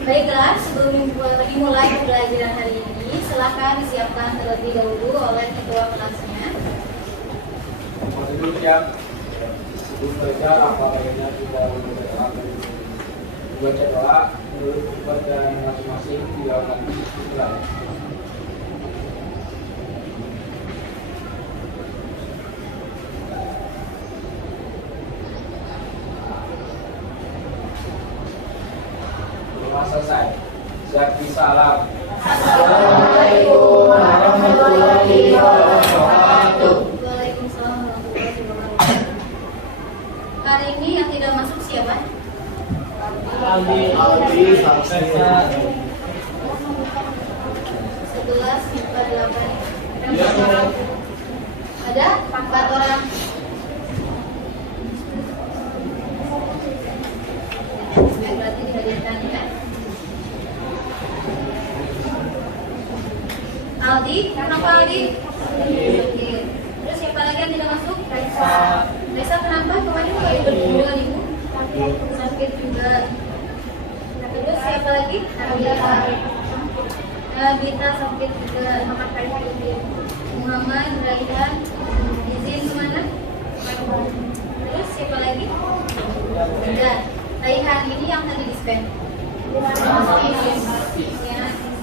Baiklah, sebelum dimulai pembelajaran hari ini, silakan disiapkan terlebih dahulu oleh ketua kelasnya. Dulu siap. Sebelum belajar apabila tidak membaca doa, menurut kepercayaan masing-masing dilakukan istiqlal. Selesai. Siap salam. Assalamualaikum warahmatullahi wabarakatuh. Waalaikumsalam warahmatullahi wabarakatuh. Hari ini yang tidak masuk siapa? Aldi 11, 48. Ada 4 orang. Berarti dihadirkan ya. Aldi, kenapa Aldi? Oke. Terus siapa lagi yang tidak masuk? Raisa. Raisa kenapa? Kemarin baru berdua ibu. Sakit juga. Terus siapa lagi? Nabita sakit juga. Muhammad, Raihan, izin kemana? Terus siapa lagi? Enggak. Raihan ini yang tadi dispen. Ya,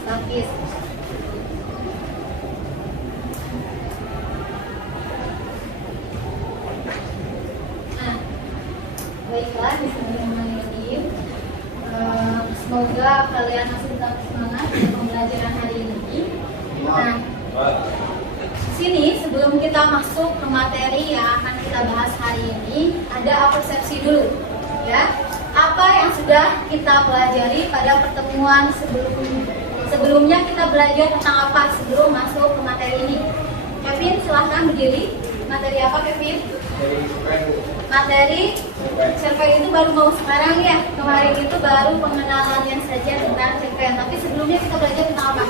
Hafiz. Nah, baiklah, bismillahirrahmanirrahim. Semoga kalian masih tetap semangat di pembelajaran hari ini. Nah, sini sebelum kita masuk ke materi yang akan kita bahas hari ini, ada persepsi dulu, ya. Apa yang sudah kita pelajari pada pertemuan sebelumnya kita belajar tentang apa sebelum masuk ke materi ini? Kevin, silahkan berdiri. Materi apa, Kevin? Materi cerpen itu baru mau sekarang ya. Kemarin itu baru pengenalannya saja tentang cerpen. Tapi sebelumnya kita belajar tentang apa?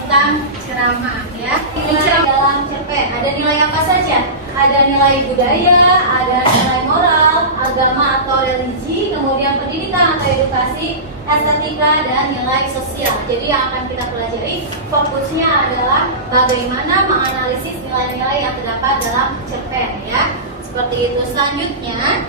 Tentang ceramah ya. Nilai dalam cerpen ada nilai apa saja? Ada nilai budaya, ada nilai moral, agama atau religi, kemudian pendidikan atau edukasi, estetika, dan nilai sosial. Jadi yang akan kita pelajari fokusnya adalah bagaimana menganalisis nilai-nilai yang terdapat dalam cerpen ya. Seperti itu. Selanjutnya,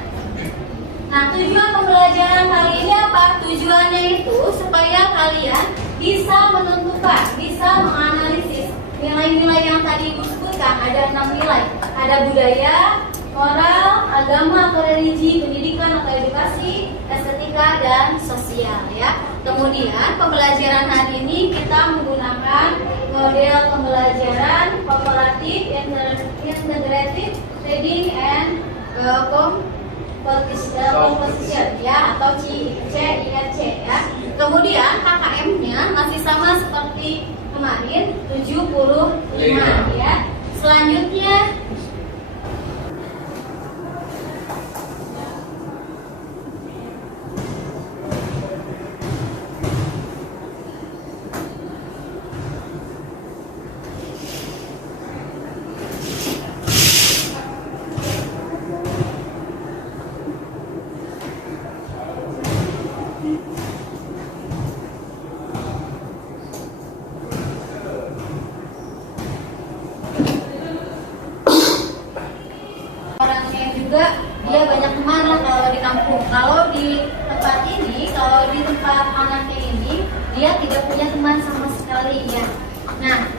nah tujuan pembelajaran kali ini apa? Tujuannya itu supaya kalian bisa menentukan, bisa menganalisis nilai-nilai yang tadi Ibu sebutkan. Ada 6 nilai. Ada budaya, moral, agama atau religi, pendidikan atau edukasi, estetika, dan sosial ya. Kemudian pembelajaran hari ini kita menggunakan model pembelajaran komparatif, integrated reading and composition ya, atau CIRC ya. Kemudian KKM-nya masih sama seperti kemarin 75 ya. Selanjutnya orangnya juga dia banyak teman lah kalau di kampung. Kalau di tempat ini, kalau di tempat anaknya ini, dia tidak punya teman sama sekali ya. Nah,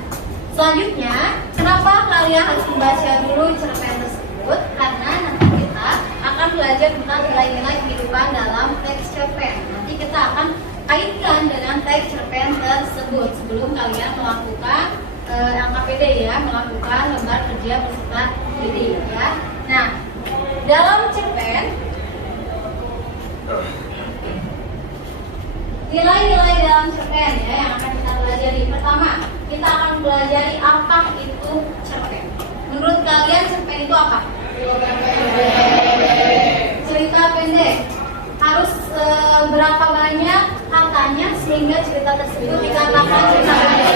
selanjutnya, kenapa kalian harus membaca dulu cerpen tersebut? Karena nanti kita akan belajar tentang nilai-nilai kehidupan dalam teks cerpen. Nanti kita akan kaitkan dengan teks cerpen tersebut sebelum kalian melakukan LKPD ya, melakukan lembar kerja peserta didik ya. Nah, dalam cerpen nilai-nilai dalam cerpen ya yang akan kita pelajari. Pertama, kita akan pelajari apa itu cerpen. Menurut kalian cerpen itu apa? Cerita pendek. Harus berapa banyak katanya sehingga cerita tersebut dikatakan cerita pendek?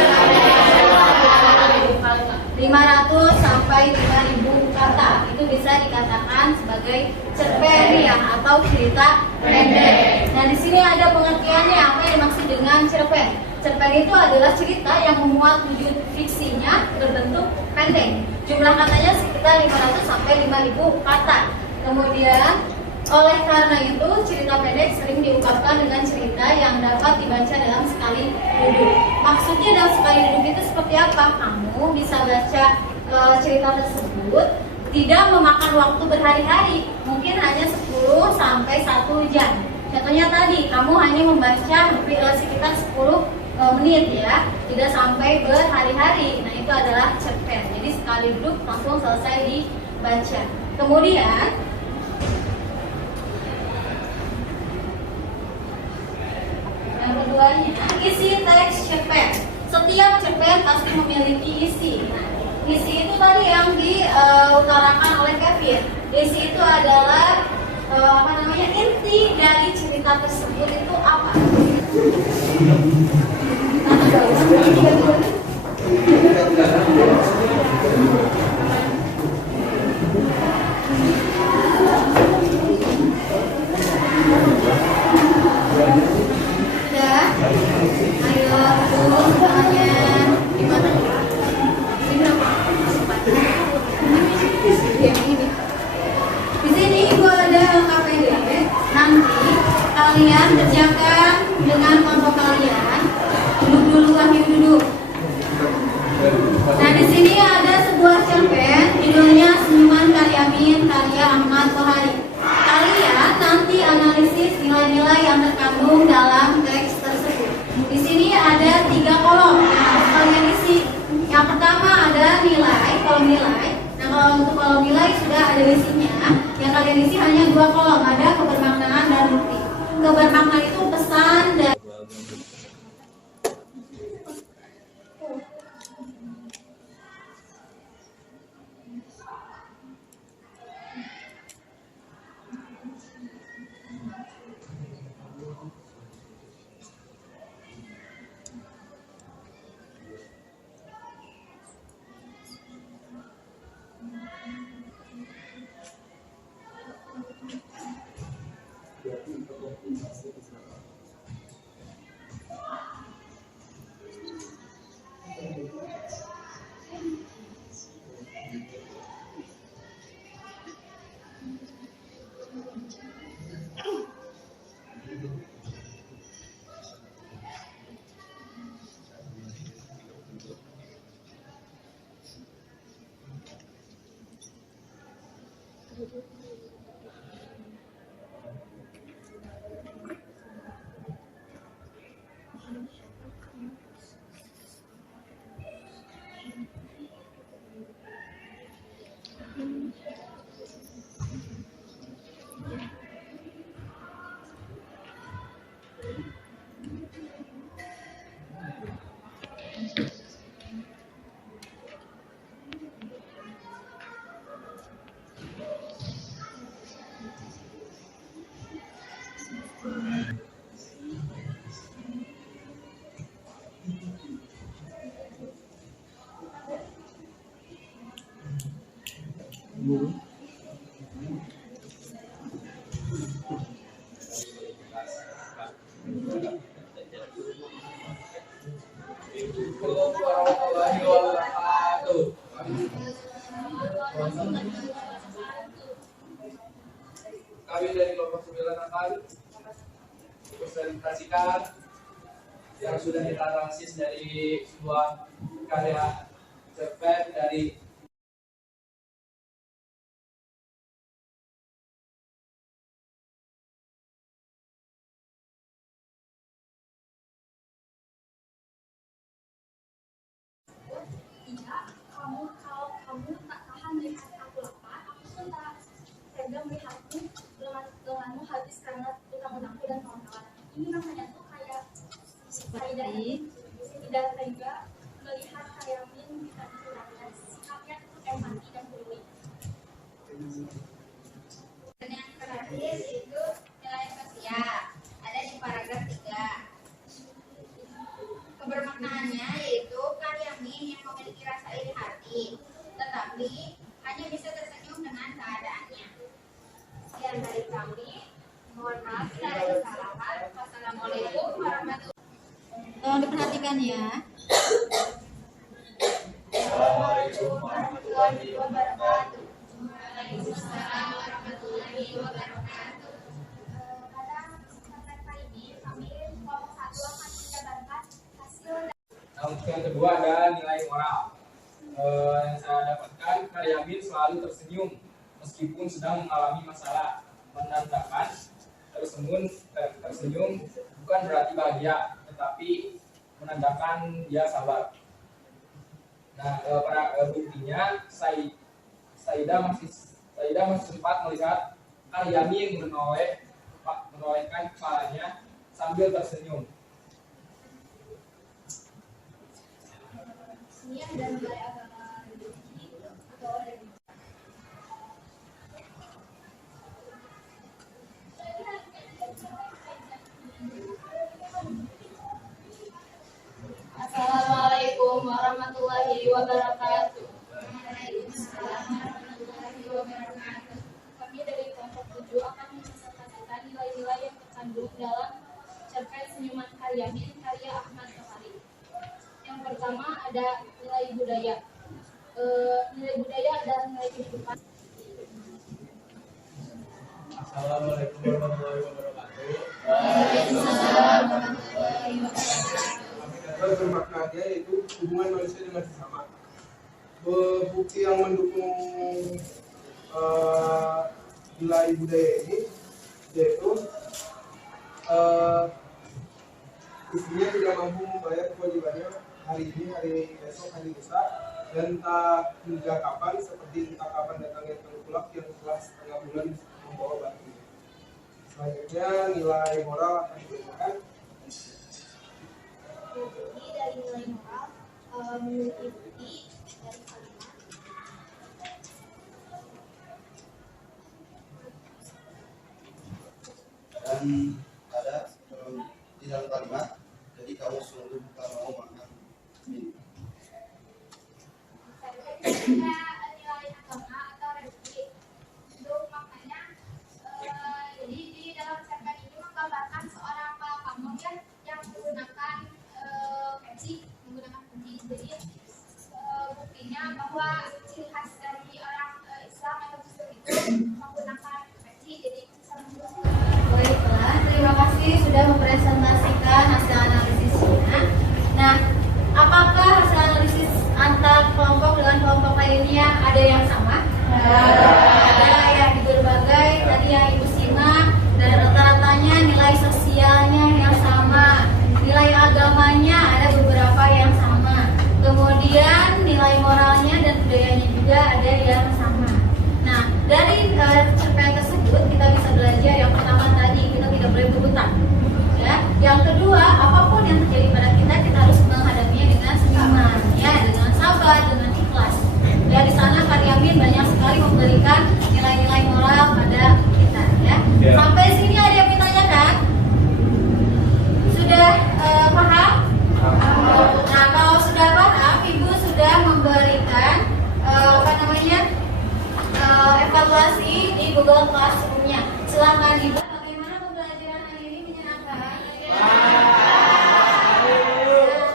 500 sampai 5000 kata. Itu bisa dikatakan dikatakan sebagai cerpen ya atau cerita pendek. Nah, di sini ada pengertiannya apa yang dimaksud dengan cerpen. Cerpen itu adalah cerita yang memuat wujud fiksinya berbentuk pendek. Jumlah katanya sekitar 500 sampai 5.000 kata. Kemudian oleh karena itu cerita pendek sering diungkapkan dengan cerita yang dapat dibaca dalam sekali duduk. Maksudnya dalam sekali duduk itu seperti apa? Kamu bisa baca cerita tersebut tidak memakan waktu berhari-hari, mungkin hanya 10 sampai 1 jam. Contohnya tadi, kamu hanya membaca sekitar 10 menit ya, tidak sampai berhari-hari. Nah, itu adalah cerpen. Jadi sekali duduk langsung selesai dibaca. Kemudian yang keduanya, isi teks cerpen. Setiap cerpen pasti memiliki isi. Nah, isi itu tadi yang diutarakan oleh Kevin. Isi itu adalah inti dari cerita tersebut itu apa? Kalian kerjakan dengan kelompok kalian. Duduk dulu, Wahyu duduk. Nah, di sini ada sebuah cerpen, judulnya Senyuman Karyamin karya Ahmad Tohari. Kalian nanti analisis nilai-nilai yang terkandung dalam teks tersebut. Di sini ada 3 kolom yang harus kalian isi. Yang pertama ada nilai, kolom nilai. Nah, kalau untuk kolom nilai sudah ada isinya. Yang kalian isi hanya 2 kolom, ada kebermaknaan dan bukti. Kebermaknaan itu pesan dan warahmatullahi wabarakatuh. Kami dari kelompok 9 akan presentasikan yang sudah kita analisis dari sebuah karya cerpen dari kalau kamu tak tahan melihat aku lapar, aku pun tak tega melihatmu lenganmu habis karena utang-utangku dan kawan-kawan. Ini namanya tuh kayak tidak tega melihat Karyamin bisa dikurangi. Sikapnya tuh empati dan peduli. Dan yang terakhir itu nilai kesia, ada di paragraf 3. Kebermaknaannya yaitu Karyamin yang memiliki rasa iri hati, tetapi hanya bisa tersenyum dengan keadaannya. Mohon maaf bila ada kesalahan. Wassalamualaikum warahmatullahi Tolong diperhatikan ya. Assalamualaikum warahmatullahi wabarakatuh. Waalaikumsalam warahmatullahi wabarakatuh. Pada kesempatan kali ini kami kelompok 1 akan menjabarkan hasil. Nah, untuk yang kedua ada nilai moral. Yang saya dapatkan, Karyamin selalu tersenyum meskipun sedang mengalami masalah. Menandakan tersenyum bukan berarti bahagia, tetapi menandakan dia sabar. Nah, pada buktinya Saidah masih sempat melihat Karyamin menolehkan kepalanya sambil tersenyum. Ini ada nilai agama religi atau religi. Assalamualaikum warahmatullahi wabarakatuh. Waalaikumsalam warahmatullahi wabarakatuh. Kami dari kelompok 7 akan mempresentasikan nilai-nilai yang terkandung dalam cerpen Senyuman Karyamin karya Ahmad Tohari. Yang pertama ada nilai budaya. Nilai budaya adalah nilai kehidupan. Assalamualaikum warahmatullahi wabarakatuh. Waalaikumsalam warahmatullahi wabarakatuh. Bermaknanya yaitu hubungan manusia dengan sesama. Bukti yang mendukung nilai budaya ini yaitu istrinya tidak mampu membayar kewajibannya hari ini, hari esok, hari lusa, dan tak hingga kapan, seperti entah kapan datangnya tengkulak yang telah setengah bulan membawa batu. Selanjutnya nilai moral akan diberikan. Jadi dari nilai moral memiliki bukti dari kalimat. Dan ada di dalam kalimat, jadi kamu sungguh bukan mau makan ini. Ada nilai agama atau religi. Untuk maknanya, jadi di dalam cerpen ini menggambarkan seorang pamong yang menggunakan peci. Jadi buktinya bahwa ciri khas dari orang Islam atau Muslim itu menggunakan peci. Jadi bisa Baiklah, terima kasih sudah mempresentasikan hasil analisisnya. Nah, apakah hasil analisis antar kelompok dengan kelompok lainnya ada yang sama? Ada ya, di berbagai tadi yang Ibu simak, dan rata-ratanya nilai sosialnya yang sama, nilai agamanya ada beberapa yang sama, kemudian nilai moralnya dan budayanya juga ada yang sama. Nah, dari cerpen tersebut kita bisa belajar yang pertama tadi, kita tidak boleh berhutang. Ya. Yang kedua, apapun yang terjadi pada kita, kita harus menghadapinya dengan senyuman, ya, dengan sabar, dengan ikhlas. Ya, di sana Karyamin banyak sekali memberikan nilai-nilai moral pada kita. Ya. Sampai sini ada yang ditanyakan? Sudah paham? Nah, kalau sudah paham, Ibu sudah memberikan evaluasi di Google Classroom-nya. Silakan Ibu. Bagaimana pembelajaran hari ini, menyenangkan? Ya,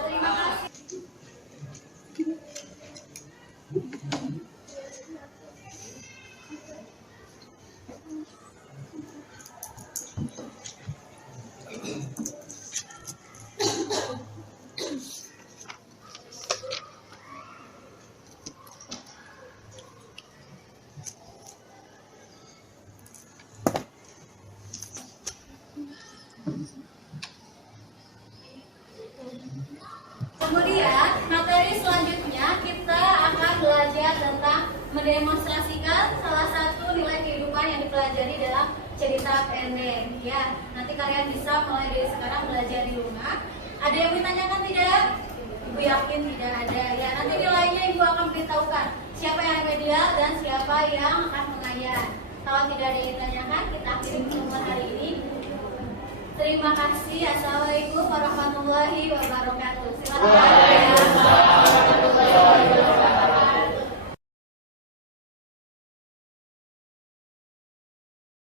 terima kasih. Kemudian materi selanjutnya kita akan belajar tentang mendemonstrasikan salah satu nilai kehidupan yang dipelajari dalam cerita pendek. Ya, nanti kalian bisa mulai dari sekarang belajar di rumah. Ada yang ditanyakan tidak? Ibu yakin tidak ada. Ya, nanti nilainya Ibu akan beritahukan siapa yang remedial dan siapa yang akan mengayat. Kalau tidak ada yang ditanyakan, kita akhiri pertemuan hari ini. Terima kasih. Assalamualaikum warahmatullahi wabarakatuh. Silakan.